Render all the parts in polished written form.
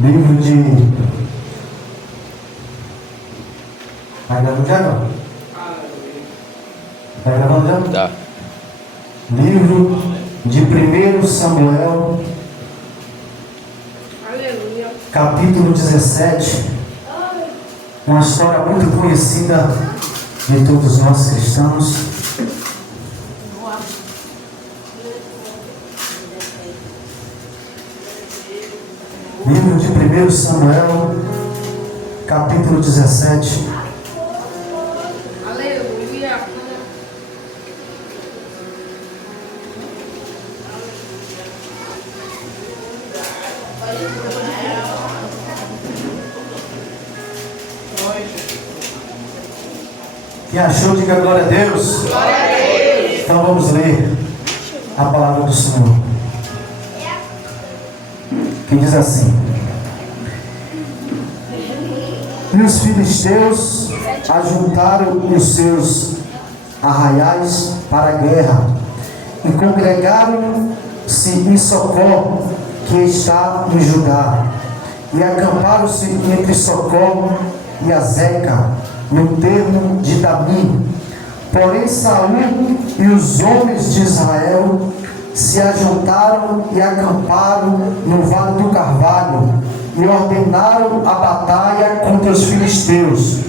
Livro de... Tá gravando já, não? Tá gravando já? Tá. Livro de 1 Samuel, Aleluia. capítulo 17. Uma história muito conhecida de todos nós cristãos. Livro de 1 Samuel, capítulo 17. Aleluia. Quem achou, diga glória a Deus. Glória a Deus. Então vamos ler a palavra do Senhor, que diz assim: E os filisteus ajuntaram os seus arraiais para a guerra, e congregaram-se em Socó, que está em Judá, e acamparam-se entre Socó e Azeca, no termo de Damim. Porém Saul e os homens de Israel se ajuntaram e acamparam no Vale do Carvalho, e ordenaram a batalha contra os filisteus.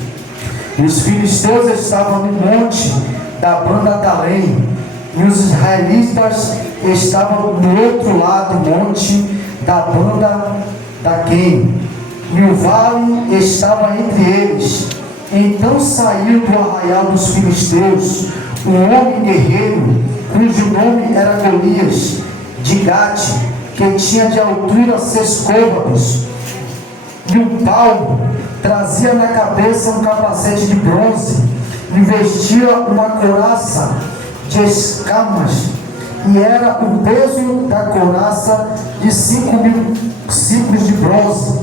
E os filisteus estavam no monte da banda de Além, e os israelitas estavam no outro lado do monte da banda da Quem, e o vale estava entre eles. Então saiu do arraial dos filisteus um homem guerreiro, cujo nome era Golias, de Gate, que tinha de altura 6 côvados, e um palmo, trazia na cabeça um capacete de bronze, e vestia uma couraça de escamas, e era o peso da couraça de 5.000 ciclos de bronze,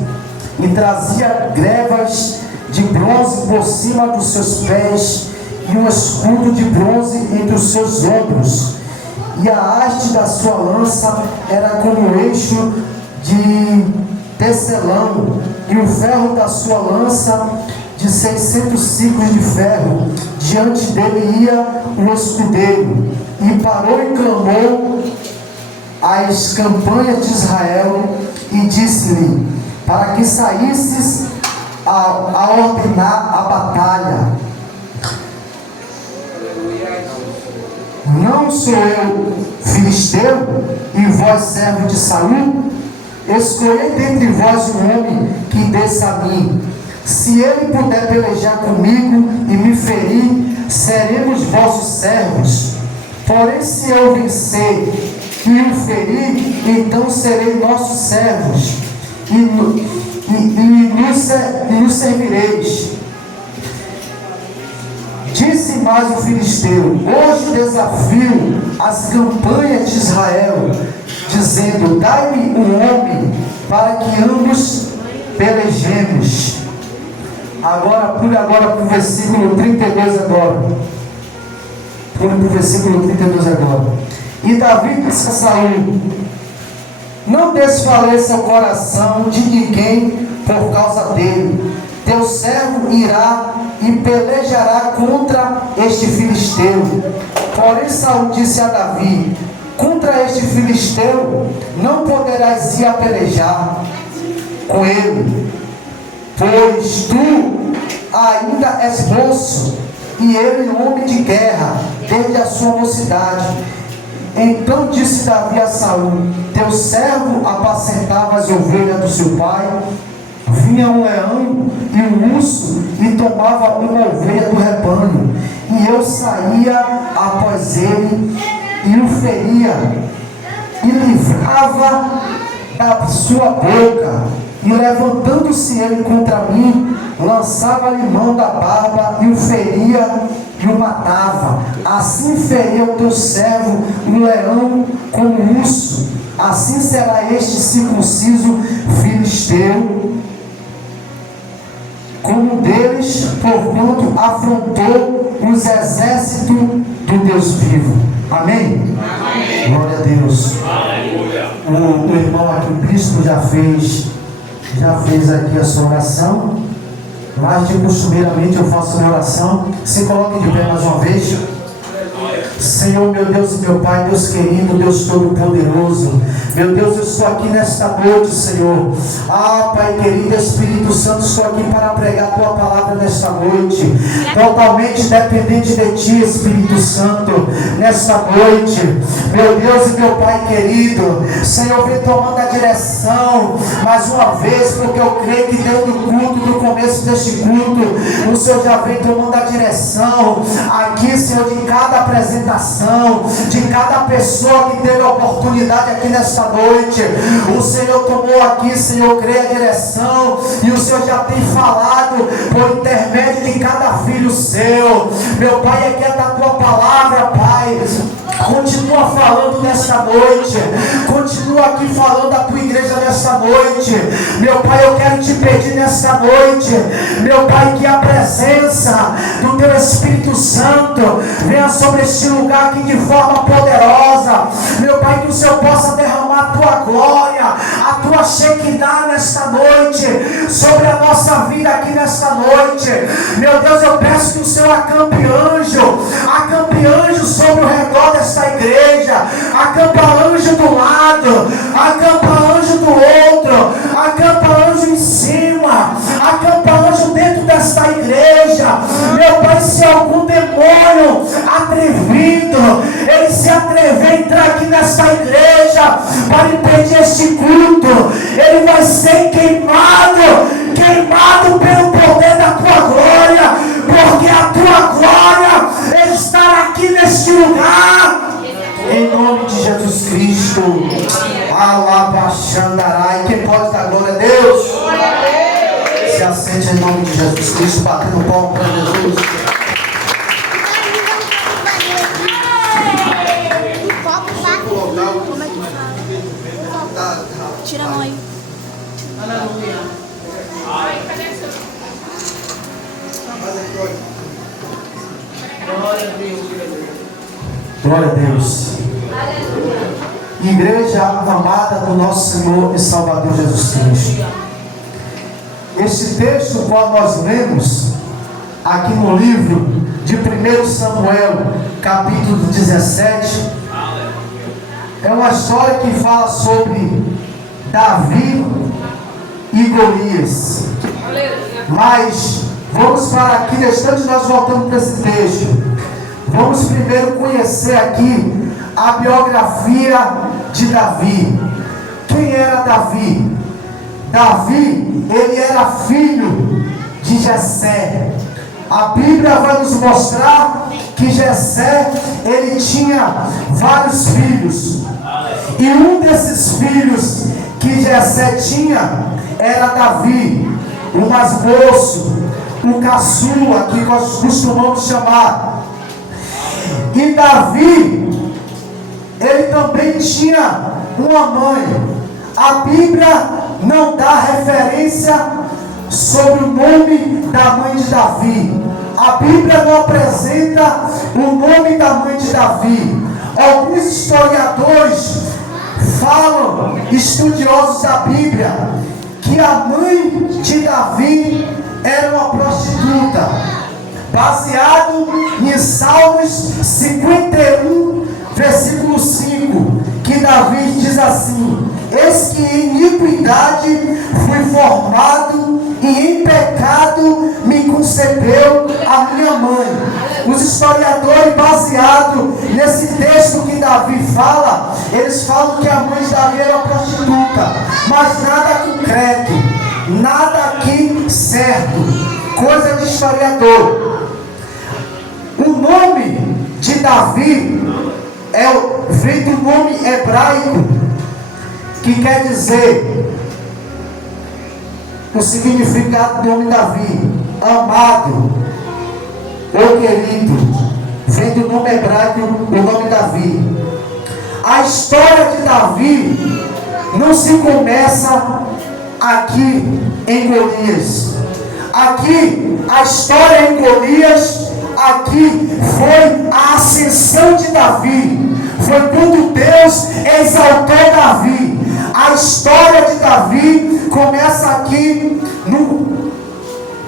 e trazia grevas de bronze por cima dos seus pés, e um escudo de bronze entre os seus ombros, e a haste da sua lança era como o eixo de tecelão, e o ferro da sua lança de 600 ciclos de ferro. Diante dele ia o escudeiro, e parou e clamou às campanhas de Israel, e disse-lhe, para que saísses a ordenar a batalha: Não sou eu filisteu, e vós servo de Saul? Escolhei dentre vós um homem que desça a mim. Se ele puder pelejar comigo e me ferir, seremos vossos servos. Porém, se eu vencer e o ferir, então serei nossos servos, e nos servireis. Disse mais o filisteu: Hoje desafio as campanhas de Israel, dizendo: Dai-me um homem para que ambos pelejemos. Pule agora para o versículo 32 agora. Pule para o versículo 32 agora. E Davi disse a Saul: Não desfaleça o coração de ninguém por causa dele. Teu servo irá e pelejará contra este filisteu. Porém Saul disse a Davi: Contra este filisteu não poderás ir a pelejar com ele, pois tu ainda és moço, e ele homem de guerra desde a sua mocidade. Então disse Davi a Saul: Teu servo apacentava as ovelhas do seu pai. Vinha um leão e um urso e tomava uma ovelha do rebanho, e eu saía após ele e o feria, e livrava da sua boca, e levantando-se ele contra mim, lançava-lhe mão da barba e o feria e o matava. Assim feria o teu servo um leão como um urso. Assim será este circunciso filisteu como deles, porquanto afrontou os exércitos do Deus vivo. Amém? Amém. Glória a Deus. Aleluia. O irmão aqui, o bispo, já fez já fez aqui a sua oração, mas de costumeiramente eu faço uma oração. Se coloque de pé mais uma vez. Senhor, meu Deus e meu Pai, Deus querido, Deus todo-poderoso, meu Deus, eu estou aqui nesta noite, Senhor. Pai querido, Espírito Santo, estou aqui para pregar a Tua palavra nesta noite, totalmente dependente de Ti, Espírito Santo, nesta noite, meu Deus e meu Pai querido. Senhor, vem tomando a direção mais uma vez, porque eu creio que desde o culto, do começo deste culto, o Senhor já vem tomando a direção aqui, Senhor, de cada apresentação, de cada pessoa que teve a oportunidade aqui nesta noite. O Senhor tomou aqui, Senhor, creio a direção, e o Senhor já tem falado por intermédio de cada filho seu. Meu Pai, é que é da Tua palavra, Pai. Continua falando nesta noite, continua aqui falando da Tua igreja nesta noite. Meu Pai, eu quero te pedir nesta noite, meu Pai, que a presença do Teu Espírito Santo venha sobre este lugar aqui de forma poderosa. Meu Pai, que o Senhor possa derramar a Tua glória, a Tua Shekinah nesta noite, sobre a nossa vida aqui nesta noite. Meu Deus, eu peço que o Senhor acampe anjo sobre o redor desta igreja, acampa anjo do lado, acampa anjo do outro, acampa anjo em cima, acampa anjo dentro desta igreja. Meu Pai, se algum demônio atrevido, ele se atrever a entrar aqui nesta igreja para impedir este culto, ele vai ser queimado pelo poder da Tua glória, porque a Tua glória está aqui neste lugar. Em nome de Jesus Cristo. Alabaxandarai. Quem pode dar glória a Deus? Se assente em nome de Jesus Cristo, batendo palma para Jesus. Tira a mão aí. Aleluia. Glória a Deus. Glória a Deus. Igreja amada do nosso Senhor e Salvador Jesus Cristo. Este texto qual nós lemos aqui no livro de 1 Samuel, capítulo 17, é uma história que fala sobre Davi e Golias. Mas vamos para aqui, antes de nós voltamos para esse texto, vamos primeiro conhecer aqui a biografia de Davi. Quem era Davi? Davi, ele era filho de Jessé. A Bíblia vai nos mostrar que Jessé, ele tinha vários filhos. E um desses filhos que Jessé tinha era Davi, o mais moço, o caçula, que nós costumamos chamar. E Davi, ele também tinha uma mãe. A Bíblia não dá referência sobre o nome da mãe de Davi. A Bíblia não apresenta o nome da mãe de Davi. Alguns historiadores falam, estudiosos da Bíblia, que a mãe de Davi era uma prostituta, baseado em Salmos 51, versículo 5, que Davi diz assim: eis que em iniquidade fui formado, e em pecado me concebeu a minha mãe. Os historiadores, baseado nesse texto que Davi fala, eles falam que a mãe de Davi era uma prostituta, mas nada concreto, nada aqui certo, coisa de historiador. O nome de Davi vem do nome hebraico, que quer dizer, o significado do nome Davi, amado ou querido, vem do nome hebraico, o nome Davi. A história de Davi não se começa aqui em Golias. Aqui, a história em Golias, aqui foi a ascensão de Davi. Foi quando Deus exaltou Davi. A história de Davi começa aqui ali no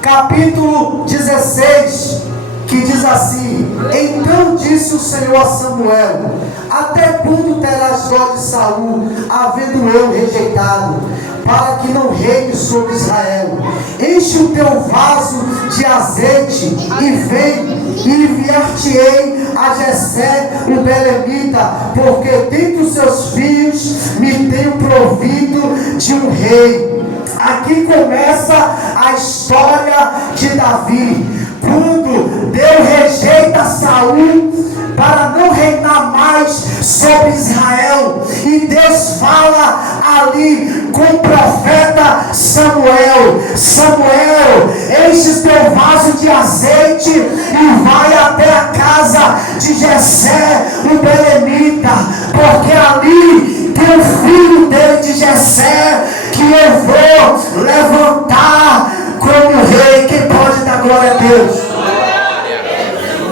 capítulo 16, que diz assim: então disse o Senhor a Samuel: até quando terás dó de Saul, havendo eu rejeitado, para que não reine sobre Israel? Enche o teu vaso de azeite e vem, e enviar-te-ei a Jessé o belemita, porque dentre os seus filhos me tenho provido de um rei. Aqui começa a história de Davi, quando Deus rejeita Saul para não reinar mais sobre Israel, e Deus fala ali com o profeta Samuel: Samuel, enche teu vaso de azeite e vai até a casa de Jessé o belemita, porque ali tem o filho dele de Jessé que eu vou levantar como rei. Quem pode dar glória a Deus?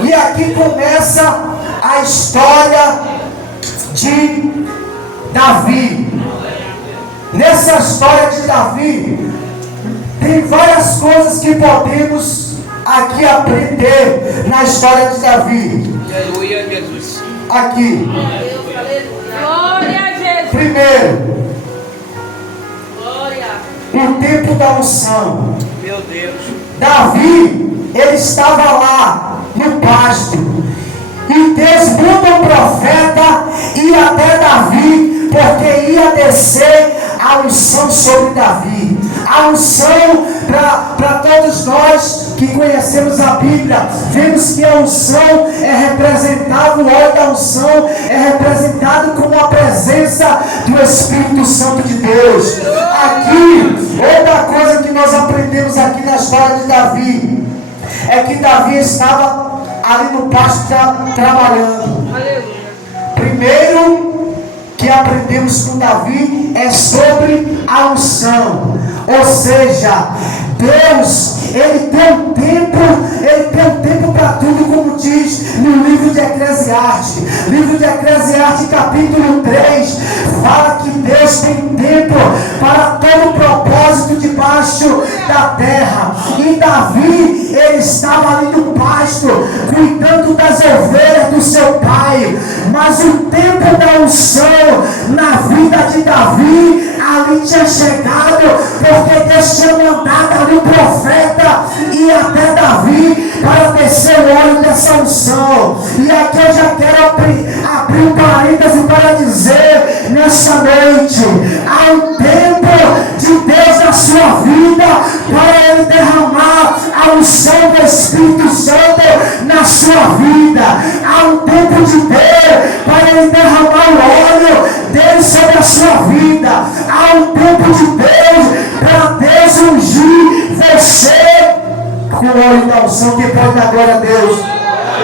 E aqui começa a história de Davi. Nessa história de Davi tem várias coisas que podemos aqui aprender na história de Davi. Aleluia, Jesus. Aqui, Glória a Jesus. primeiro, Glória. o tempo da unção. Meu Deus. Davi, ele estava lá no pasto, e Deus manda um profeta ir até Davi, porque ia descer a unção sobre Davi. A unção, para todos nós que conhecemos a Bíblia, vemos que a unção é representada, o óleo da unção é representado como a presença do Espírito Santo de Deus. Aqui, outra coisa que nós aprendemos aqui na história de Davi, é que Davi estava ali no pasto trabalhando. Aleluia. Primeiro que aprendemos com Davi é sobre a unção. Ou seja, Deus, Ele tem um tempo para tudo, como diz no livro de Eclesiastes. Livro de Eclesiastes, capítulo 3, fala que Deus tem tempo para todo o propósito debaixo da terra. E Davi, ele estava ali no pasto, cuidando das ovelhas do seu pai. Mas o tempo da unção na vida de Davi ali tinha chegado, porque Deus tinha mandado ali o profeta ir até Davi para descer o óleo dessa unção. E aqui eu já quero abrir um parêntese para dizer nessa noite: há um tempo de Deus na sua vida para Ele derramar a unção do Espírito Santo na sua vida. Há um tempo de Deus para Ele derramar o óleo dele sobre a sua vida. Há um tempo de Deus para Deus ungir você com o óleo da unção. Quem pode dar glória a Deus?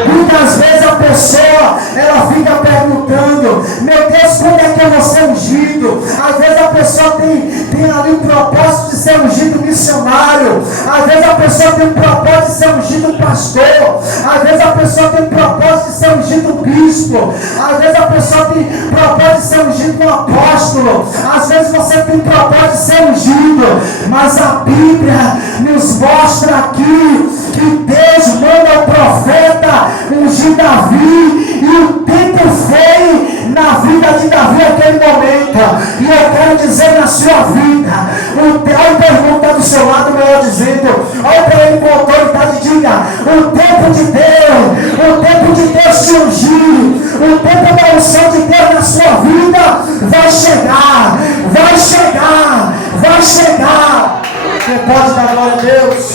Muitas vezes a pessoa, ela fica perguntando: meu Deus, quando é que eu vou ser ungido? Às vezes a pessoa tem ali um propósito de ser ungido missionário. Às vezes a pessoa tem um propósito de ser ungido pastor. Às vezes a pessoa tem um propósito de ser ungido bispo. Às vezes a pessoa tem propósito de ser ungido apóstolo. Às vezes você tem propósito de ser ungido. Mas a Bíblia nos mostra aqui que Deus manda o profeta ungir Davi, e o tempo foi na vida de Davi naquele momento. E eu quero dizer na sua vida, olha, pergunta do seu lado, melhor dizendo, olha para ele com autoridade, diga: o tempo de Deus te ungir, o tempo da unção de Deus na sua vida vai chegar, vai chegar, vai chegar. Você pode dar glória a Deus?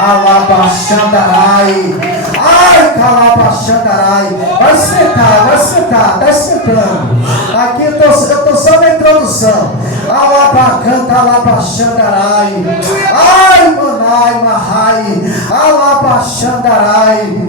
Alabaxandarai. Ai, calabachandarai. Vai sentar, tá sentando. Aqui eu tô só na introdução. Alabacanta, alabachandarai. Ai, manai, mahai. Alabachandarai.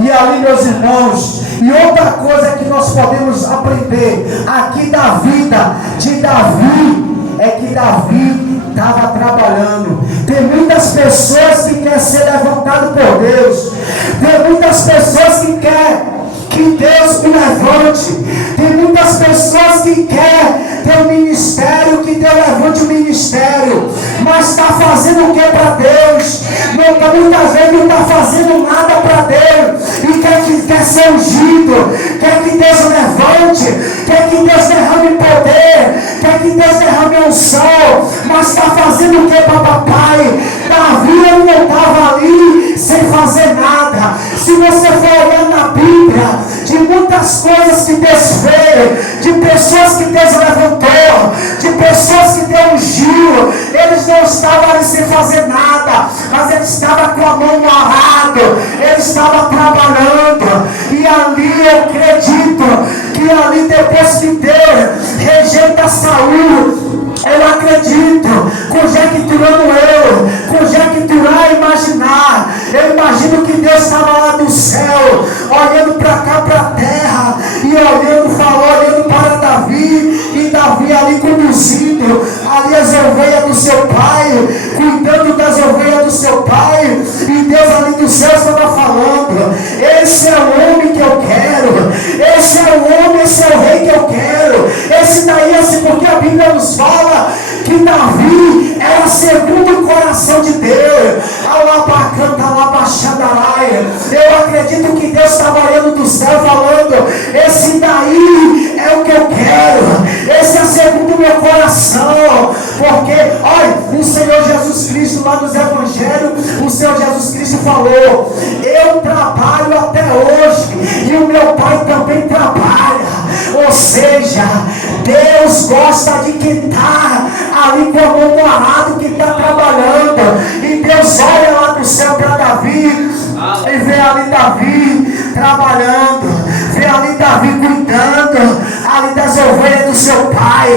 E ali, meus irmãos, e outra coisa que nós podemos aprender aqui da vida de Davi, é que Davi estava trabalhando. Tem muitas pessoas que querem ser levantadas por Deus. Tem muitas pessoas que querem que Deus o levante. Tem muitas pessoas que querem teu ministério, que Deus levante o ministério, mas está fazendo o que para Deus? Muitas vezes não está fazendo nada para Deus, e quer ser ungido, quer que Deus levante, quer que Deus derrame poder, quer que Deus derrame unção, mas está fazendo o que para papai? Davi não estava ali sem fazer nada. Se você for olhar na Bíblia, de muitas coisas que Deus fez, de pessoas que Deus levantou, de pessoas que Deus ungiu, eles não estavam ali sem fazer nada, mas eles estavam com a mão no arado, eles estavam trabalhando, e ali eu acredito que ali depois que Deus rejeita Saul, eu acredito, conjecturando conjecturar e imaginar, eu imagino que Deus estava lá do céu, olhando para cá, para a terra, e olhando para Davi, e Davi ali conduzindo ali as ovelhas do seu pai, cuidando das ovelhas do seu pai, e Deus ali do céu estava falando: esse é o homem que eu quero, esse é o homem, esse é o rei que eu quero, esse daí, assim, porque a Bíblia nos fala que Davi era segundo o coração de Deus. Eu acredito que Deus estava olhando do céu falando: esse daí é o que eu quero, esse é segundo o meu coração. Porque, olha, o Senhor Jesus Cristo lá nos Evangelhos, o Senhor Jesus Cristo falou: eu trabalho até hoje, e o meu Pai também trabalha. Ou seja, Deus gosta de quem está ali com a mão no arado, que está trabalhando. E Deus olha lá do céu para Davi, e vê ali Davi trabalhando, vê ali Davi cuidando ali das ovelhas do seu pai,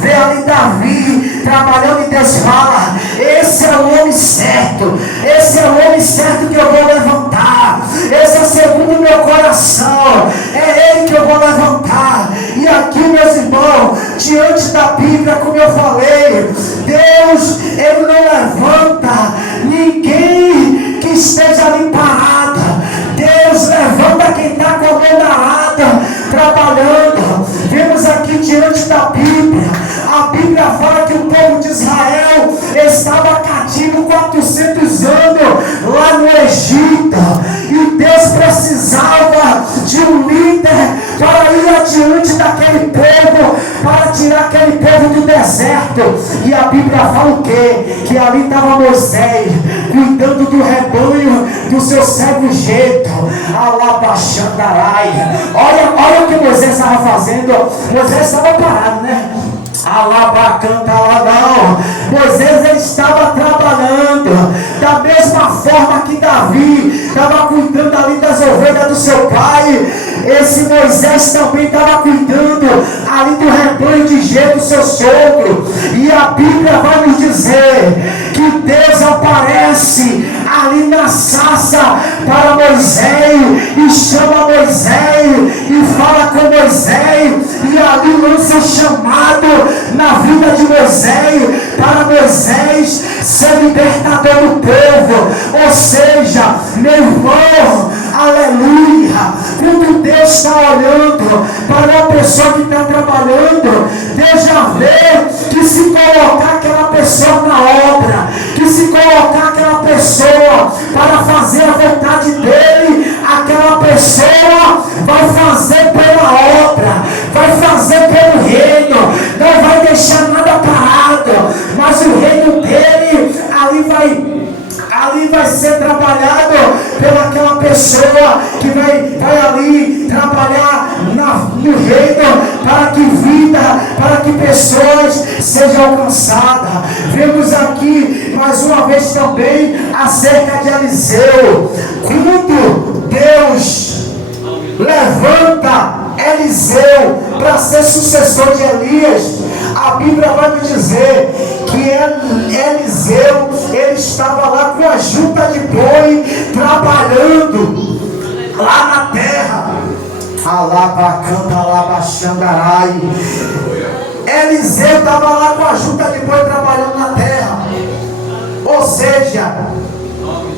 vê ali Davi trabalhando, e Deus fala: esse é o homem certo, esse é o homem certo que eu vou levantar, esse é segundo o meu coração, é ele que eu vou levantar. E aqui, meus irmãos, diante da Bíblia, como eu falei, Deus, ele não levanta ninguém que esteja ali parado. Deus levanta quem está com a mão na arada, trabalhando. Vemos aqui diante da Bíblia, a Bíblia fala que o povo de Israel estava cativo 400 anos lá no Egito, e Deus precisava de um líder para ir adiante daquele povo, para tirar aquele povo do deserto. E a Bíblia fala o quê? Que ali estava Moisés cuidando do rebanho do seu servo Jetro. Alabaxandarai. Olha o que Moisés estava fazendo. Moisés estava parado, né? Alabacantaladão. Moisés, ele estava trabalhando da mesma forma que Davi estava cuidando ali das ovelhas do seu pai. Esse Moisés também estava cuidando ali do rebanho de Jetro, seu sogro. E a Bíblia vai nos dizer que Deus aparece ali na sarça para Moisés, e chama Moisés, e fala com Moisés, e ali lança o chamado na vida de Moisés, para Moisés ser libertador do povo. Ou seja, meu irmão, aleluia, quando Deus está olhando para uma pessoa que está trabalhando, Deus já vê que se colocar aquela pessoa na obra, que se colocar aquela pessoa para fazer a vontade dele, aquela pessoa vai fazer pela obra, vai fazer pelo reino, não vai deixar nada parado, mas o reino dele ali vai ser trabalhado pelaquela pessoa que vai ali trabalhar no reino, para que vida, para que pessoas sejam alcançadas. Vemos aqui mais uma vez também acerca de Eliseu. Quando Deus levanta Eliseu para ser sucessor de Elias, a Bíblia vai me dizer que Eliseu, ele estava lá com a junta de boi, trabalhando lá na terra. Alabacanta, alabaxandarai. Eliseu estava lá com a junta de boi, trabalhando na terra. Ou seja,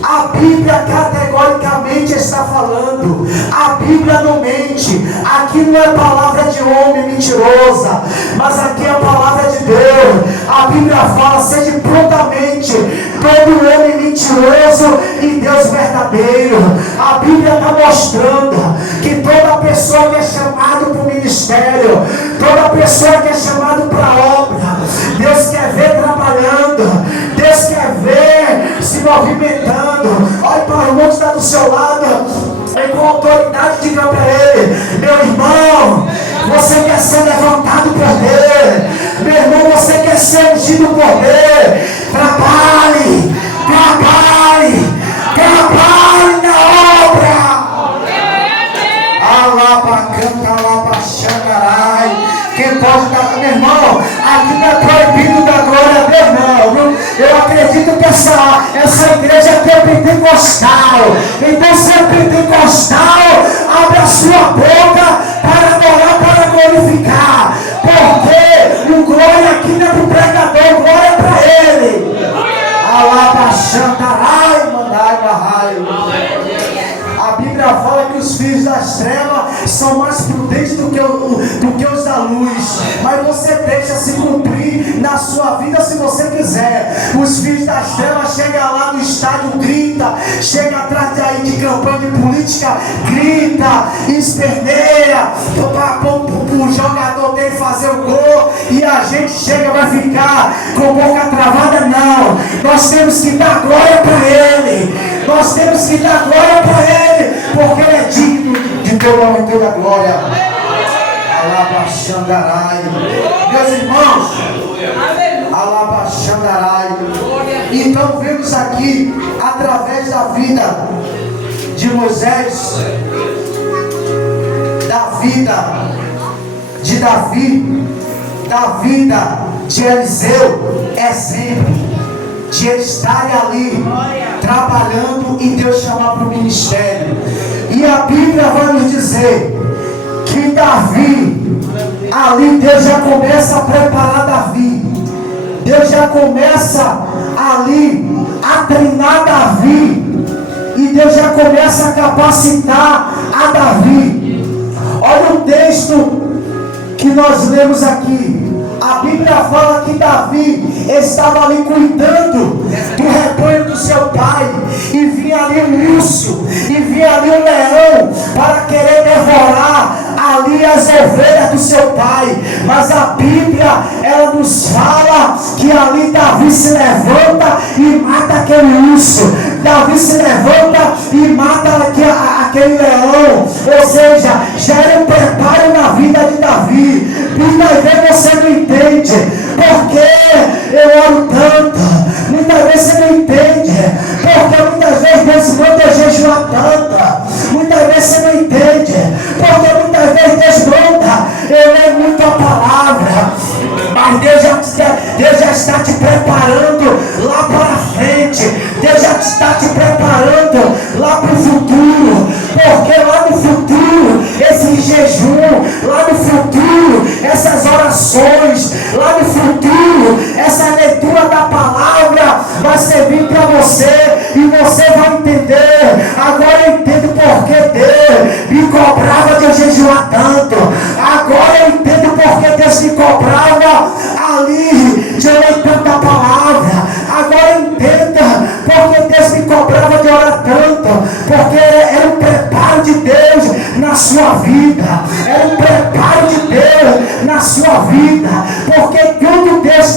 A Bíblia categoricamente está falando. A Bíblia não mente. Aqui não é palavra de homem mentirosa, mas aqui é a palavra de Deus. A Bíblia fala: sede prontamente todo homem mentiroso e Deus verdadeiro. A Bíblia está mostrando que toda pessoa que é chamada para o ministério, toda pessoa que é chamada para a obra, Deus quer ver trabalhando, Deus quer ver se movimentando. Olha para o irmão que está do seu lado, e com autoridade diga para ele: meu irmão, você quer ser levantado por Deus, meu irmão, você quer ser ungido por Deus. Trabalhe, trabalhe, trabalhe na obra. Alabacanta, alabaxangarai. Quem pode dar, meu irmão, aqui não é proibido da glória a Deus, não, viu? Eu acredito que essa igreja aqui é pentecostal. Então, se é pentecostal, abre a sua boca para adorar, para glorificar. Porque o glória aqui não é para o pregador, glória é para ele. Alabaxangarai, mandai, barrai. A Bíblia fala que os filhos das trevas são mais prudentes do que os da luz. Mas você deixa se cumprir na sua vida se você quiser. Os filhos das trevas chegam lá no estádio, grita, chega atrás aí de campanha de política, grita, esperneia para o jogador dele fazer o gol, e a gente chega, vai ficar com boca travada. Não, nós temos que dar glória para ele. Nós temos que dar glória para ele, porque ele é digno de toda a honra e toda a glória. Alabaxangarai. Meus irmãos, alabaxangarai. Então vemos aqui, através da vida de Moisés, da vida de Davi, da vida de Eliseu, exemplo de eles estarem ali trabalhando e Deus chamar para o ministério. E a Bíblia vai nos dizer que Davi, ali Deus já começa a preparar Davi. Deus já começa ali a treinar Davi. E Deus já começa a capacitar a Davi. Olha o texto que nós lemos aqui. A Bíblia fala que Davi estava ali cuidando do rebanho do seu pai, e vinha ali um urso, e vinha ali um leão para querer devorar ali as ovelhas do seu pai. Mas a Bíblia, ela nos fala que ali Davi se levanta e mata aquele urso. Davi se levanta e mata aquele leão. Ou seja, já era um preparo na vida de Davi. Muitas vezes você não entende porque eu oro tanto. Muitas vezes você não entende porque muitas vezes Deus manda eu jejuar tanto. Muitas vezes você não entende porque muitas vezes Deus manda eu ler muito a palavra. Mas Deus já está te preparando lá para frente. Deus já está te preparando lá para o futuro. Porque lá no futuro, esse jejum, lá no futuro, essas orações, lá no futuro, essa leitura da palavra vai servir para você, e você vai entender. Agora eu entendo porque Deus me cobrava de eu jejuar tanto. Agora eu entendo porque Deus me cobrava ali de eu ler tanta palavra. Agora eu entendo porque Deus me cobrava de orar tanto. Porque era um preparo de Deus na sua vida. Era um preparo de Deus na sua vida. Porque quando Deus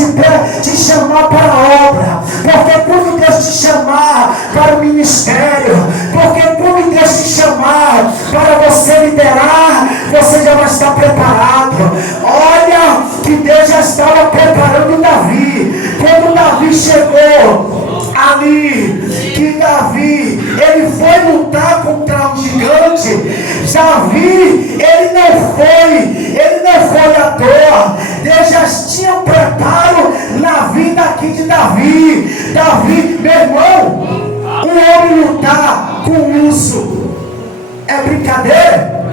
te chamar para a obra, porque quando Deus te chamar para o ministério, porque quando Deus te chamar para você liderar, você já vai estar preparado. Olha que Deus já estava preparando Davi. Quando Davi chegou ali, que Davi, ele foi lutar contra um gigante. Davi, ele não foi à toa. Deus já tinha um preparo na vida aqui de Davi. Davi, meu irmão, um homem lutar com um urso é brincadeira?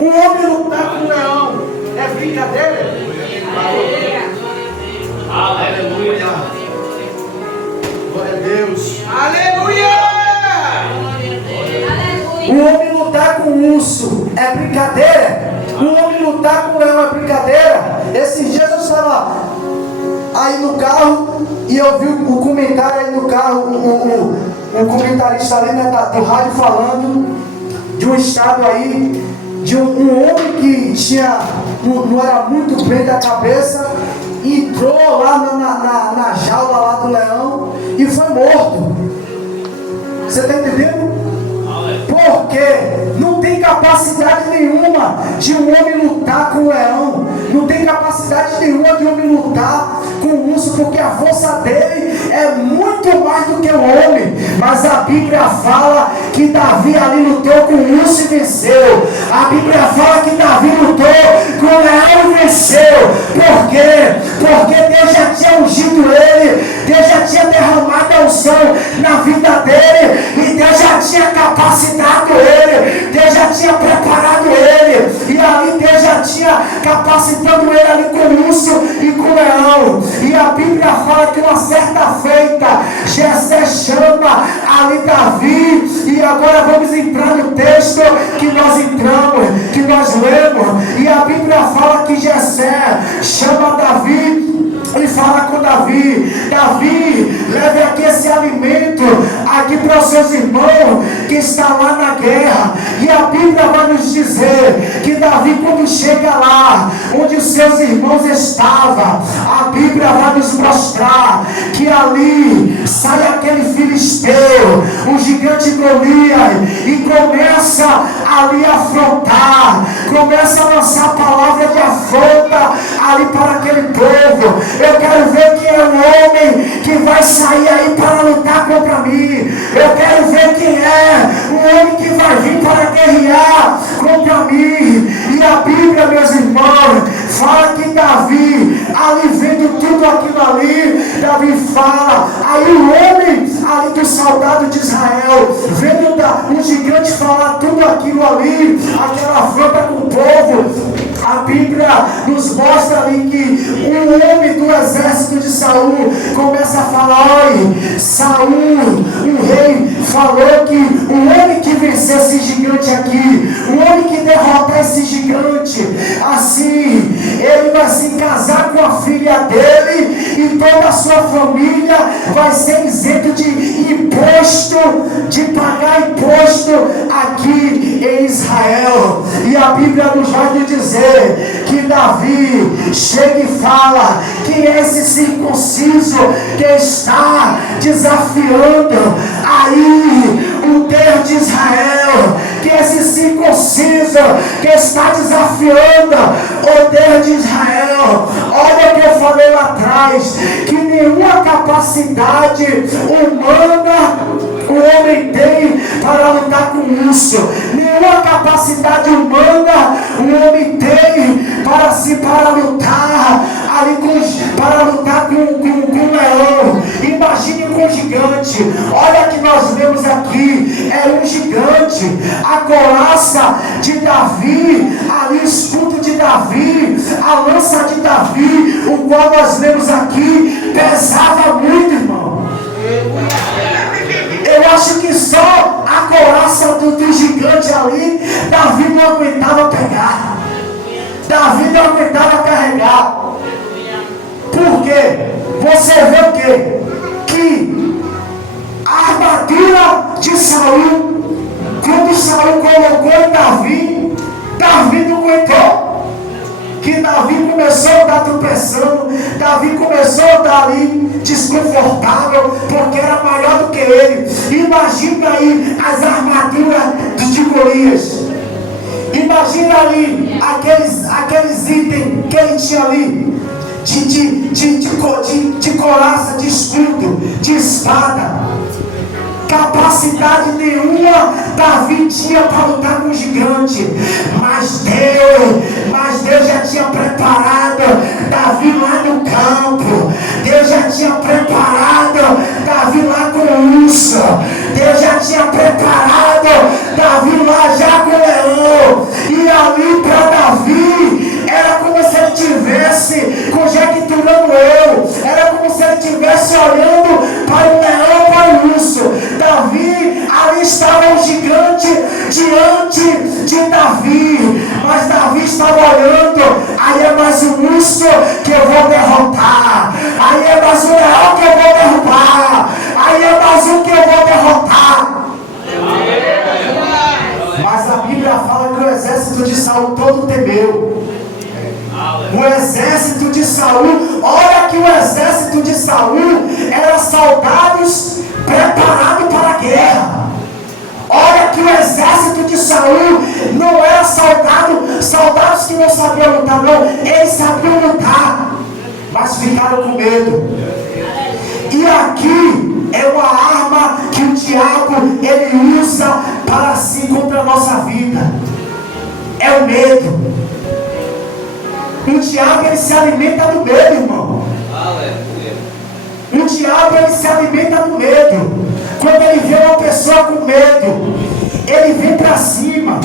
Um homem lutar com um leão é brincadeira? Aleluia. Deus. Aleluia! O homem lutar com o urso é brincadeira. O homem lutar com o leão é brincadeira. Esses dias eu estava aí no carro e eu vi o comentário aí no carro, um comentarista ali, né, do rádio falando de um estado aí, de um homem que não era muito bem da cabeça, entrou lá na jaula lá do leão e foi morto. Você está entendendo? Porque não tem capacidade nenhuma de um homem lutar com o leão. Não tem capacidade nenhuma de um homem lutar com o urso, porque a força dele é muito mais do que o homem. Mas a Bíblia fala que Davi ali lutou com o urso e venceu. A Bíblia fala que Davi lutou com o leão e venceu. Por quê? Porque Deus já tinha ungido ele, Deus já tinha derramado a unção na vida dele, e Deus já tinha capacitado ele, Deus já tinha preparado ele, e ali Deus já tinha capacitado ele ali com o urso e com o leão. E a Bíblia fala que uma certa feita Jessé chama ali Davi, e agora vamos entrar no texto que nós entramos, que nós lemos, e a Bíblia fala que Jessé chama Davi e fala com Davi: Davi, leve aqui esse alimento aqui para os seus irmãos que estão lá na guerra. E a Bíblia vai nos dizer que Davi, quando chega lá onde os seus irmãos estavam, a Bíblia vai nos mostrar que ali sai aquele filisteu, o gigante Golias, e começa ali a afrontar, começa a lançar palavras de afronta ali para aquele povo. Eu quero ver quem é o homem que vai sair aí para lutar contra mim. Eu quero ver quem é o homem que vai vir para guerrear contra mim. E a Bíblia, meus irmãos, fala que Davi, ali vendo tudo aquilo ali, Davi fala, aí o homem ali do soldado de Israel, vendo o gigante falar tudo aquilo ali, aquela afronta com o povo, a Bíblia nos mostra ali que um homem do exército de Saul começa a falar: olha, Saul, o rei, falou que o homem que vencer esse gigante aqui, o homem que derrotar esse gigante, assim, ele vai se casar com a filha dele e toda a sua família vai ser isento de imposto, de pagar imposto aqui em Israel. E a Bíblia nos vai dizer que Davi chega e fala: quem é esse circunciso que está desafiando aí o Deus de Israel? Que esse circunciso que está desafiando o Deus de Israel? Olha o que eu falei lá atrás, que nenhuma capacidade humana o homem tem para lutar com isso. Nenhuma capacidade humana o homem tem para lutar ali para lutar com o leão. Imagine com um gigante. Olha que nós vemos aqui, era um gigante. A couraça de Davi, ali o escudo de Davi, a lança de Davi, o qual nós vemos aqui, pesava muito, irmão. Eu acho que só a couraça do gigante ali, Davi não aguentava pegar. Davi não aguentava carregar. Por quê? Você vê o quê? Que a armadura de Saul, quando Saul colocou em Davi, Davi não aguentou. Que Davi começou a estar tropeçando, Davi começou a estar ali desconfortável, porque era maior do que ele. Imagina aí as armaduras de Golias. Imagina ali aqueles itens que ele tinha ali, de couraça, de escudo, de espada. Capacidade nenhuma Davi tinha para lutar com o gigante, mas Deus já tinha preparado Davi lá no campo. Deus já tinha preparado Davi lá com o urso. Deus já tinha preparado Davi lá já com o leão. E ali para Davi era como se ele estivesse conjecturando era como se ele estivesse olhando para o leão, para Davi, ali estava um gigante diante de Davi, mas Davi estava olhando, aí é mais um urso que eu vou derrotar, aí é mais um leão que eu vou derrubar, aí é mais um que eu vou derrotar. Mas a Bíblia fala que o exército de Saul todo temeu. O exército de Saul, olha que o exército de Saul era soldados preparados para a guerra. Olha que o exército de Saul não era soldados que não sabiam lutar, não. Eles sabiam lutar, mas ficaram com medo. E aqui é uma arma que o diabo ele usa para si contra a nossa vida. É o medo. O diabo ele se alimenta do medo, irmão. O diabo ele se alimenta do medo. Quando ele vê uma pessoa com medo, ele vem para cima.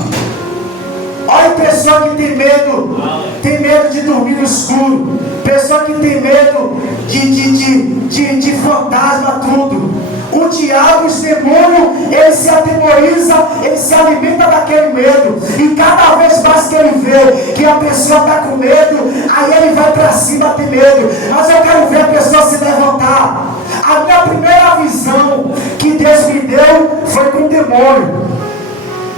Olha a pessoa que tem medo de dormir no escuro, pessoa que tem medo de fantasma, tudo. O diabo, os demônios, ele se atemoriza, ele se alimenta daquele medo. E cada vez mais que ele vê que a pessoa está com medo, aí ele vai para cima ter medo. Mas eu quero ver a pessoa se levantar. A minha primeira visão que Deus me deu foi com o demônio.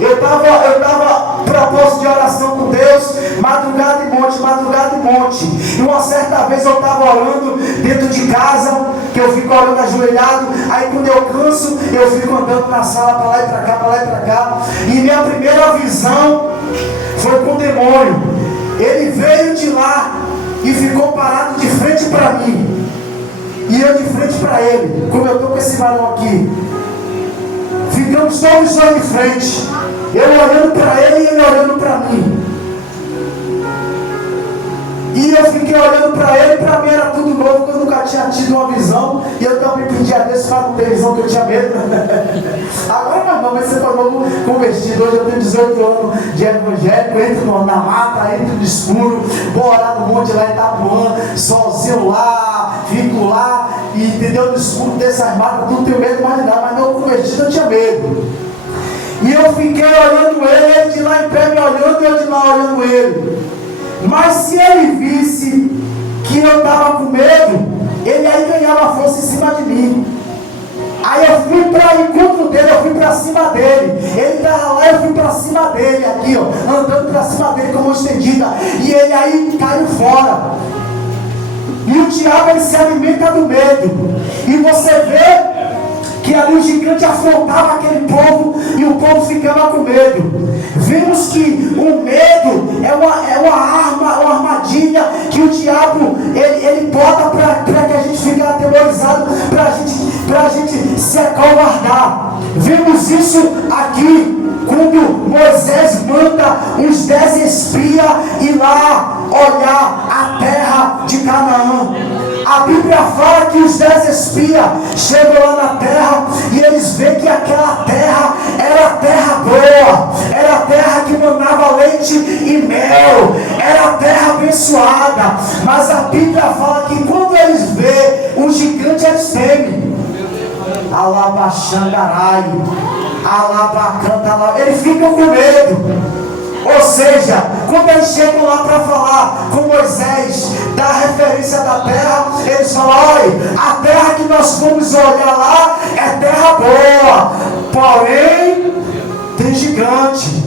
Eu estava propósito de oração com Deus, madrugada e monte. E uma certa vez eu estava orando dentro de casa, que eu fico orando ajoelhado. Aí quando eu canso, eu fico andando na sala para lá e para cá. E minha primeira visão foi com o demônio. Ele veio de lá e ficou parado de frente para mim. E eu de frente para ele, como eu estou com esse varão aqui. Ficamos todos lá de frente. Eu olhando para ele e ele olhando para mim. E eu fiquei olhando para ele, para mim era tudo novo, eu nunca tinha tido uma visão. E eu também pedi a Deus para não ter visão, que eu tinha medo. Agora não, mas você foi novo convertido. Hoje eu tenho 18 anos de evangélico, entro na mata, entro no escuro, vou orar no monte lá em Itapuã, sozinho lá, fico lá, e entendeu? No escuro dessas matas, não tenho medo mais de nada, mas não convertido, eu tinha medo. E eu fiquei olhando ele de lá em pé me olhando e eu de lá olhando ele. Mas se ele visse que eu estava com medo, ele aí ganhava força em cima de mim. Aí eu fui para o encontro dele, eu fui para cima dele. Ele estava lá, eu fui para cima dele, aqui ó, andando para cima dele com a mão estendida. E ele aí caiu fora. E o diabo ele se alimenta do medo. E você vê que ali o gigante afrontava aquele povo e o povo ficava com medo. Vimos que o medo é uma arma, uma armadilha que o diabo ele bota para que a gente fique atemorizado, para a gente se acovardar. Vimos isso aqui quando Moisés manda os 10 espias ir lá olhar a terra de Canaã. A Bíblia fala que os 10 espias chegam lá na terra e eles veem que aquela terra era terra boa, era terra que mandava leite e mel, era terra abençoada. Mas a Bíblia fala que quando eles veem o gigante, eles temem. Alabaxandarai, alabacanta, eles ficam com medo. Ou seja, quando eles chegam lá para falar com Moisés da referência da terra, eles falam: olha, a terra que nós fomos olhar lá é terra boa, porém tem gigante.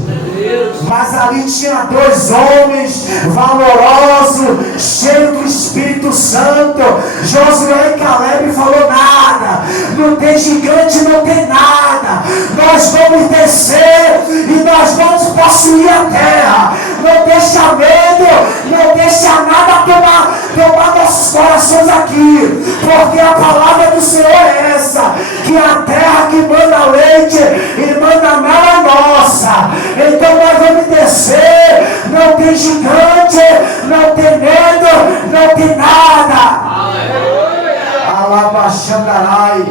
Mas ali tinha 2 homens valorosos, cheios do Espírito Santo. Josué e Caleb falou: nada, não tem gigante, não tem nada. Nós vamos descer e nós vamos possuir a terra. Não deixa medo, não deixa nada tomar nossos corações aqui, porque a palavra do Senhor é essa, que a terra que manda leite e manda mel é nossa. Então nós vamos descer, não tem gigante, não tem medo, não tem nada. Alabaxandarai.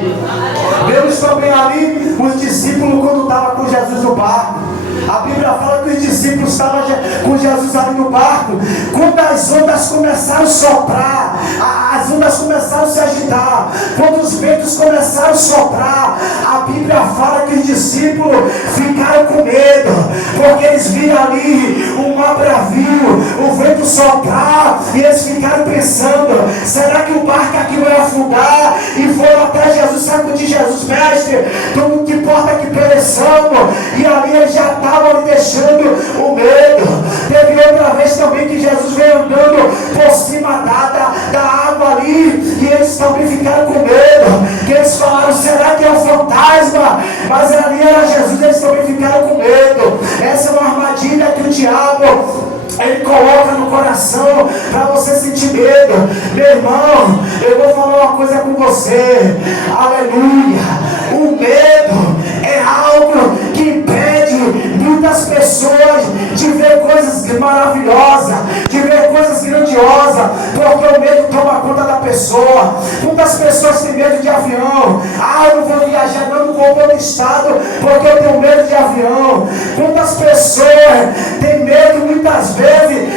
Vemos também ali os discípulos quando estavam com Jesus no barco. A Bíblia fala que os discípulos estavam com Jesus ali no barco. Quando as ondas começaram a soprar, as ondas começaram a se agitar, quando os ventos começaram a soprar, a Bíblia fala que os discípulos ficaram com medo, porque eles viram ali um mar bravio, o vento soprar, e eles ficaram pensando: será que o barco aqui vai afundar? E foram até Jesus, sacudir Jesus: mestre, tu não te importa que pereçamos? E ali eles já estavam ali deixando o medo. Teve outra vez também que Jesus veio andando por cima da água ali, e eles também ficaram com medo, que eles falaram: será que é um fantasma? Mas ali era Jesus, eles também ficaram com medo. Essa é uma armadilha que o diabo ele coloca no coração para você sentir medo. Meu irmão, eu vou falar uma coisa com você, aleluia. O medo é algo que impede muitas pessoas de ver coisas maravilhosas, de ver coisas grandiosas, porque o medo toma conta da pessoa. Muitas pessoas têm medo de avião. Eu não vou viajar, não vou para outro estado porque eu tenho medo de avião. Muitas pessoas têm medo, muitas vezes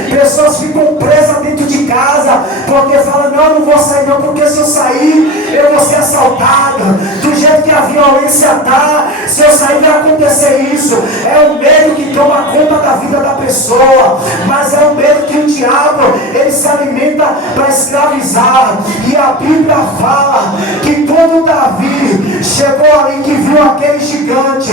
pessoas ficam presas dentro de casa porque falam: não vou sair não, porque se eu sair eu vou ser assaltado. Do jeito que a violência está, se eu sair vai acontecer isso. É o medo que toma conta da vida da pessoa, mas é o medo que o diabo ele se alimenta para escravizar. E a Bíblia fala que quando Davi chegou ali, que viu aquele gigante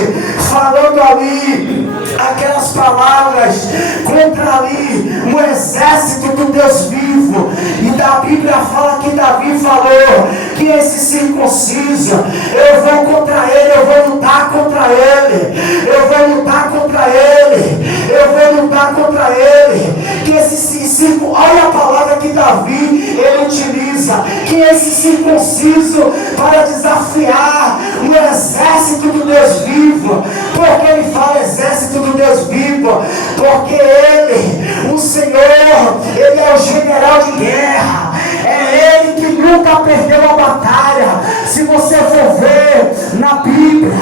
falando ali aquelas palavras contra ali um exército do Deus vivo, e da Bíblia fala que Davi falou que esse circunciso, eu vou contra ele, eu vou lutar contra ele, eu vou lutar contra ele, eu vou lutar contra ele. Que esse circunciso, olha a palavra que Davi ele utiliza, que esse circunciso para desafiar o exército do Deus vivo. Porque ele fala exército do Deus vivo? Porque ele, o Senhor, ele é o general de guerra, é ele que nunca perdeu a batalha. Se você for ver na Bíblia,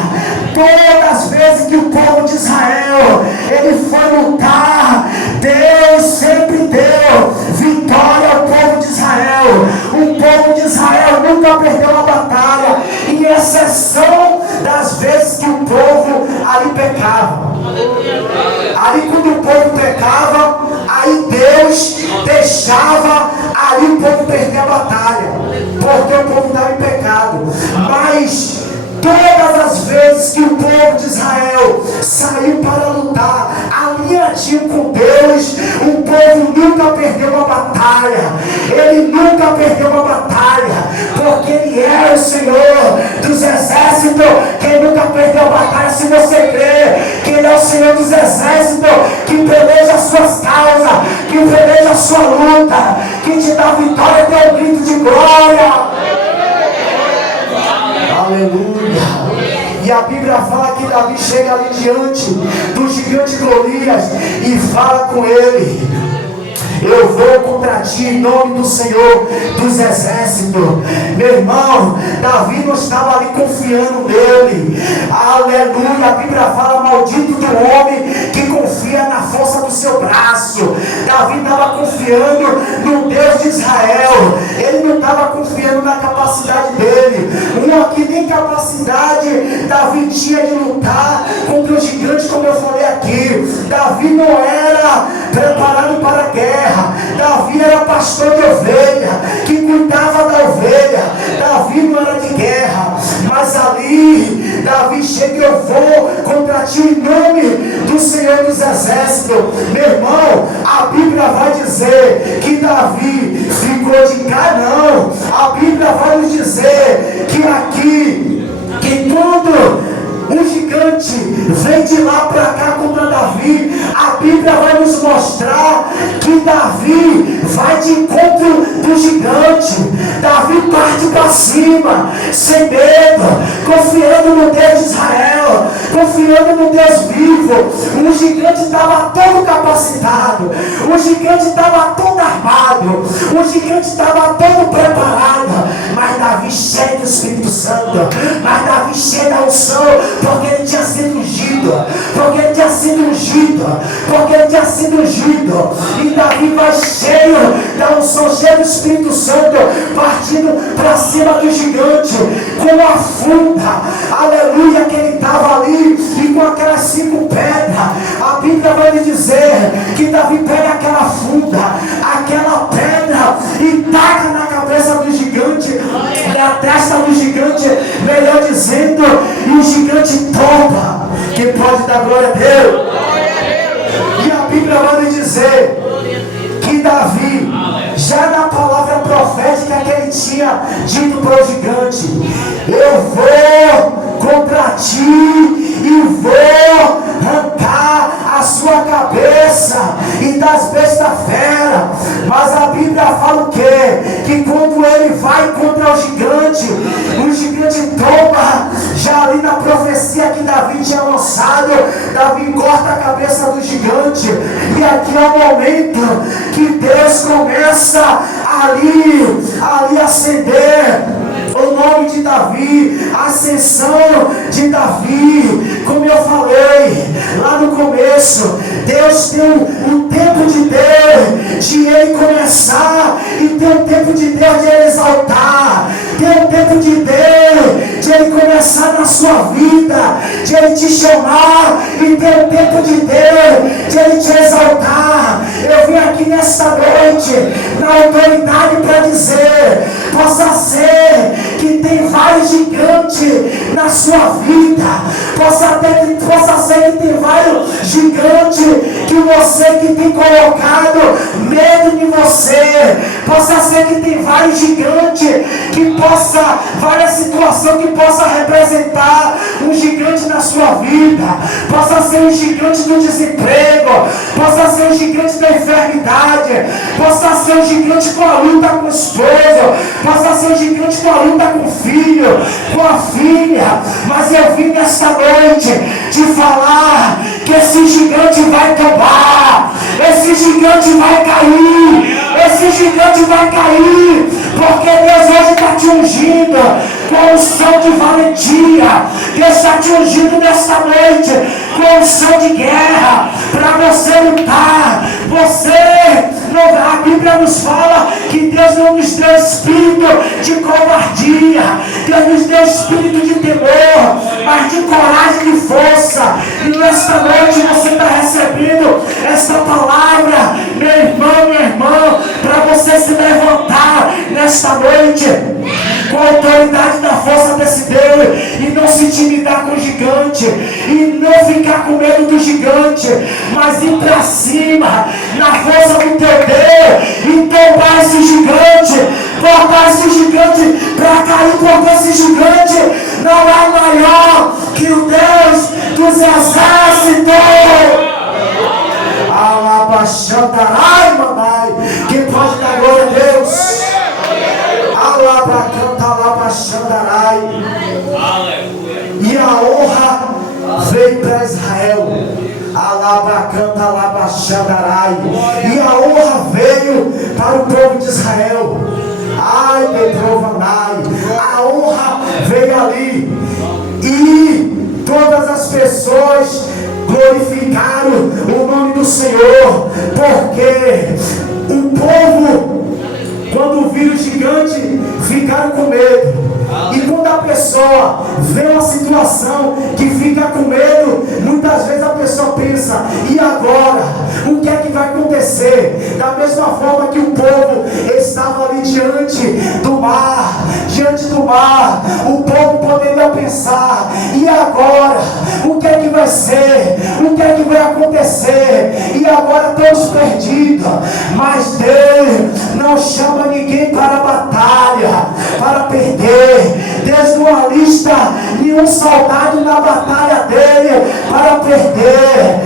todas as vezes que o povo de Israel ele foi lutar, Deus sempre deu vitória ao povo de Israel. O povo de Israel nunca perdeu a batalha, em exceção das vezes que o povo ali pecava. Ali quando o povo pecava, aí Deus deixava ali o povo perder a batalha, porque o povo estava em pecado. Mas todas as vezes que o povo de Israel saiu para lutar, alinhadinho com Deus, o povo nunca perdeu a batalha. Ele nunca perdeu a batalha, porque Ele é o Senhor dos exércitos. Quem nunca perdeu a batalha, se você crê que Ele é o Senhor dos exércitos, que peleja as suas causas, que peleja a sua luta, que te dá vitória, dê um grito de glória. Aleluia. E a Bíblia fala que Davi chega ali diante do gigante Golias e fala com ele: eu vou contra ti em nome do Senhor dos exércitos. Meu irmão, Davi não estava ali confiando nele. Aleluia. A Bíblia fala: maldito do homem que confia na força do seu braço. Davi estava confiando no Deus de Israel. Ele não estava confiando na capacidade dele. Uma que nem capacidade Davi tinha de lutar contra o gigante, como eu falei aqui. Davi não era preparado para a guerra. Davi era pastor de ovelha, que cuidava da ovelha. Davi não era de guerra, mas ali Davi chega: eu vou contra ti em nome do Senhor dos exércitos. Meu irmão, a Bíblia vai dizer que Davi ficou de cá, não. A Bíblia vai nos dizer que aqui, que quando um gigante vem de lá para cá contra Davi, a Bíblia vai nos mostrar que Davi vai de encontro do gigante. Davi parte para cima, sem medo, confiando no Deus de Israel, confiando no Deus vivo. O gigante estava todo capacitado, o gigante estava todo armado, o gigante estava todo preparado, mas Davi Davi cheio do Espírito Santo, mas Davi cheio da unção, porque ele tinha sido ungido, porque ele tinha sido ungido, porque ele tinha sido ungido. E Davi vai cheio da unção, cheio do Espírito Santo, partindo para cima do gigante, com a funda, aleluia, que ele estava ali, e com aquelas 5 pedras. A Bíblia vai lhe dizer que Davi pega aquela funda, aquela pedra, e taca na cabeça do gigante, na testa do gigante, melhor dizendo, e o gigante tomba. Quem pode dar glória a Deus? E a Bíblia vai lhe dizer que Davi, já na palavra profética que ele tinha dito para o gigante, eu vou contra ti e vou arrancar a sua cabeça e das bestas fera. Mas a Bíblia fala o quê? Que quando ele vai contra o gigante toma. Já ali na profecia que Davi tinha lançado, Davi corta a cabeça do gigante. E aqui é o momento que Deus começa ali acender o nome de Davi, a ascensão de Davi. Como eu falei lá no começo, Deus tem um tempo de Deus, de ele começar, e tem um tempo de Deus de ele exaltar, tem um tempo de Deus de ele começar na sua vida, de ele te chamar, e tem um tempo de Deus de ele te exaltar. Eu vim aqui nesta noite na autoridade para dizer, possa ser que tem vários gigantes na sua vida, possa ser que tem vários gigantes que você que tem colocado medo em você, possa ser que tem vários gigantes que várias situações que possa representar um gigante na sua vida, possa ser um gigante do desemprego, possa ser um gigante da enfermidade, possa ser um gigante com a luta com o esposo, possa ser um gigante com a luta com o filho, com a filha. Mas eu vim nesta noite te falar que esse gigante vai tombar, esse gigante vai cair, esse gigante vai cair, porque Deus hoje está te ungindo com unção de valentia. Deus está te ungindo nesta noite com unção de guerra, para você lutar. A Bíblia nos fala que Deus não nos deu espírito de covardia, Deus nos deu espírito de temor, mas de coragem e força. E nesta noite você está recebendo esta palavra, meu irmão, minha irmã, para você se levantar nesta noite com a autoridade da força desse Deus, e não se intimidar com o gigante, e não ficar com medo do gigante, mas ir para cima na força do teu Deus e tomar esse gigante, botar esse gigante para cair, porque esse gigante não é maior que o Deus dos exércitos. Alabaxandarai, mamãe. Quem pode dar glória a Deus? Alabacanta, alabaxandarai. E a honra veio para Israel. Alabacanta, alabaxandarai. E a honra veio para o povo de Israel. Ai, Petrovanai. A honra veio ali. E todas as pessoas glorificaram o nome do Senhor, porque o povo, quando viu o gigante, ficaram com medo. E quando a pessoa vê uma situação que fica com medo, muitas vezes a pessoa pensa, e agora? O que é que vai acontecer? Da mesma forma que o povo estava ali diante do mar, o povo poderia pensar, e agora? O que é que vai ser? O que é que vai acontecer? E agora todos perdidos. Mas Deus não chama ninguém para a batalha, para perder. Deus não alista nenhum soldado na batalha dele para perder.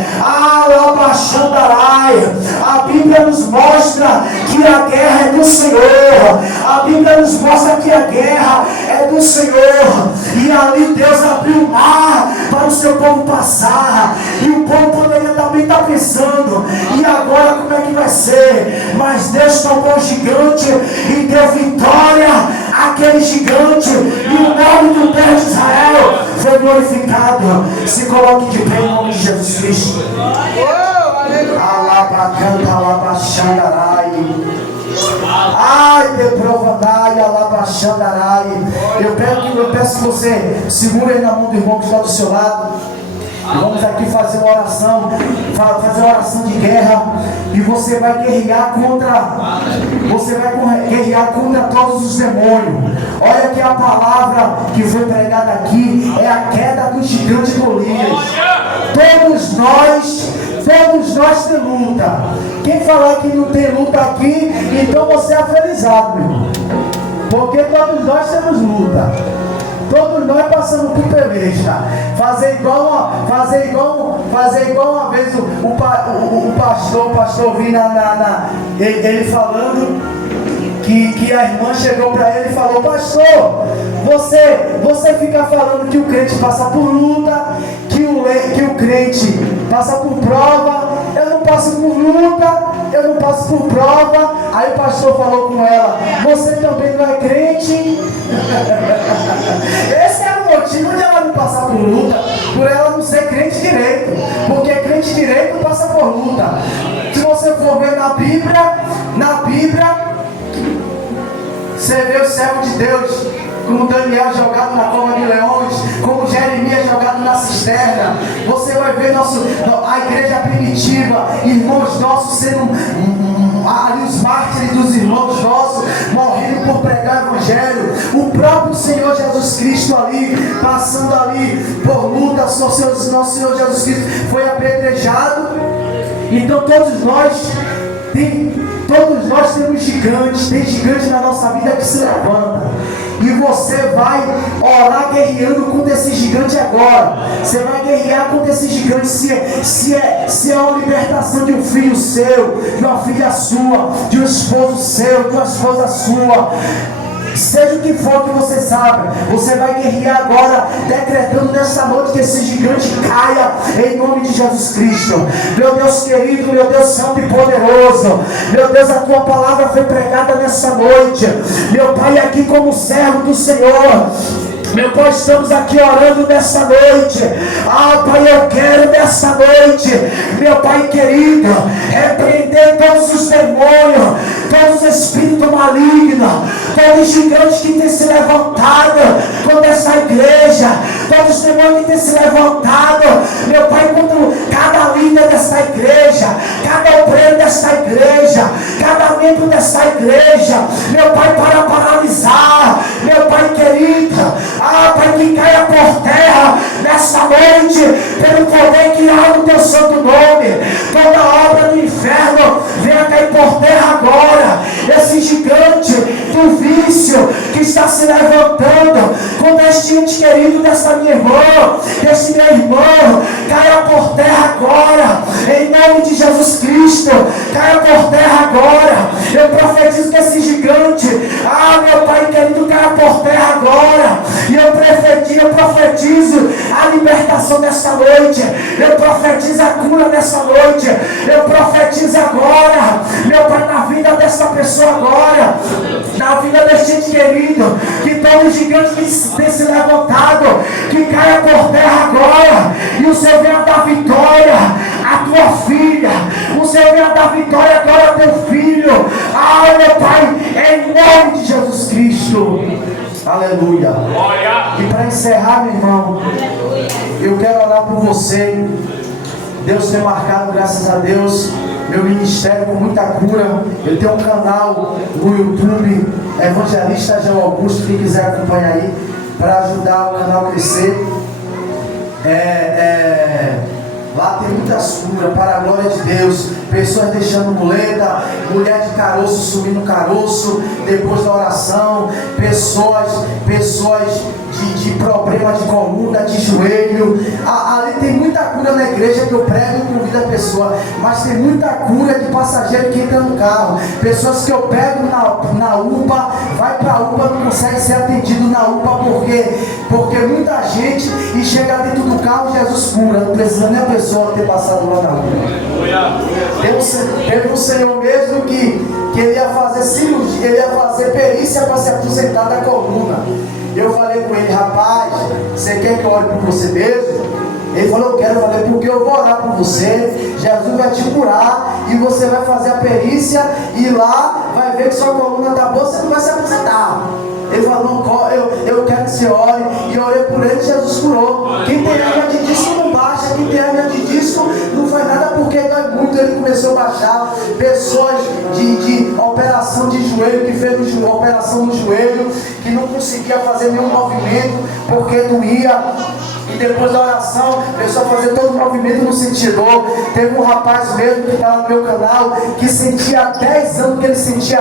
A Bíblia nos mostra que a guerra é do Senhor. A Bíblia nos mostra que a guerra é do Senhor. E ali Deus abriu o mar para o seu povo passar. E o povo poderia também estar pensando, e agora como é que vai ser? Mas Deus tomou o gigante e deu vitória àquele gigante. glorificado. Se coloque de pé em nome de Jesus Cristo. Alabacanta, alabaxandarai. Ai, deprovandai, alabaxandarai. Eu peço que você segure aí na mão do irmão que está do seu lado. E vamos aqui fazer uma oração de guerra. E você vai guerrear contra todos os demônios. Olha que a palavra que foi pregada aqui é a queda do gigante Golias. Todos nós temos luta. Quem falar que não tem luta aqui, então você é afelizado, meu irmão. Porque todos nós temos luta. Todos nós passamos por peleja. Fazer igual uma vez o pastor vi ele falando que a irmã chegou para ele e falou: pastor, você fica falando que o crente passa por luta, que o crente passa por prova. Eu não passo por luta, eu não passo por prova. Aí o pastor falou com ela: você também não é crente? Esse era o motivo de ela não passar por luta, por ela não ser crente direito, porque crente direito passa por luta. Se você for ver na Bíblia, você vê o servo de Deus, como Daniel jogado na cova de leões, como Jeremias jogado na cisterna. Você vai ver a igreja primitiva, irmãos nossos sendo ali os mártires dos irmãos nossos, morrendo por pregar o evangelho. O próprio Senhor Jesus Cristo ali, passando ali por luta. Nosso Senhor Jesus Cristo foi apedrejado. Então todos nós temos gigantes. Tem gigantes na nossa vida que se levanta. E você vai orar guerreando contra esse gigante agora. Você vai guerrear contra esse gigante. Se é uma libertação de um filho seu, de uma filha sua, de um esposo seu, de uma esposa sua, seja o que for que você sabe, você vai guerrear agora, decretando nessa noite que esse gigante caia em nome de Jesus Cristo. Meu Deus querido, meu Deus santo e poderoso, meu Deus, a tua palavra foi pregada nessa noite. Meu Pai, aqui como servo do Senhor, meu Pai, estamos aqui orando nessa noite. Pai, eu quero nessa noite, meu Pai querido, repreender todos os demônios, todos os espíritos malignos, todos os gigantes que têm se levantado contra essa igreja, todos os demônios que têm se levantado, meu Pai, contra cada líder dessa igreja, cada obreiro dessa igreja, cada membro dessa igreja, meu Pai, para paralisar, meu Pai querido, Pai, que caia por terra nessa noite, pelo poder que há no teu santo nome. Toda obra do inferno venha cair por terra agora. Esse gigante do vício que está se levantando contra este ente querido dessa minha irmã, desse meu irmão, caia por terra agora, em nome de Jesus Cristo. Caia por terra agora. Eu profetizo que esse gigante, meu Pai querido, caia por terra agora. E eu profetizo a libertação nessa noite. Eu profetizo a cura nessa noite. Eu profetizo agora, meu Pai, na vida dessa pessoa agora, na vida deste ente querido, que todo gigante que tem se levantado, que caia por terra agora. E o Senhor venha dar vitória à tua filha. O Senhor venha dar vitória agora ao teu filho. Meu Pai, em nome de Jesus Cristo. Aleluia. E para encerrar, meu irmão, eu quero orar por você. Deus tem marcado, graças a Deus, meu ministério com muita cura. Eu tenho um canal no YouTube, Evangelista João Augusto, quem quiser acompanhar aí, para ajudar o canal a crescer. Lá tem muitas curas, para a glória de Deus. Pessoas deixando muleta, mulher de caroço subindo caroço depois da oração, pessoas de problema de coluna, de joelho. Ali tem muita cura na igreja que eu prego e convido a pessoa, mas tem muita cura de passageiro que entra no carro. Pessoas que eu pego na UPA, vai para a UPA, não consegue ser atendido na UPA porque muita gente e chega dentro do carro, Jesus cura, não precisa nem a pessoa ter passado lá na UPA. Teve um senhor mesmo que ele ia fazer cirurgia, ele ia fazer perícia para se aposentar da coluna. Eu falei com ele: rapaz, você quer que eu ore por você mesmo? Ele falou: eu quero. Eu falei: porque eu vou orar por você, Jesus vai te curar e você vai fazer a perícia e lá vai ver que sua coluna está boa, você não vai se aposentar. Ele falou: não, eu quero que você ore. E eu orei por ele e Jesus curou. Quem tem hernia de disco não baixa, quem tem hernia de disco não faz nada porque dói muito. Ele começou a baixar. Pessoas de operação de joelho, que fez operação no joelho, que não conseguia fazer nenhum movimento porque doía. E depois da oração, começou a fazer todo o movimento, não sentia dor. Teve um rapaz mesmo que estava no meu canal, que sentia há 10 anos que ele sentia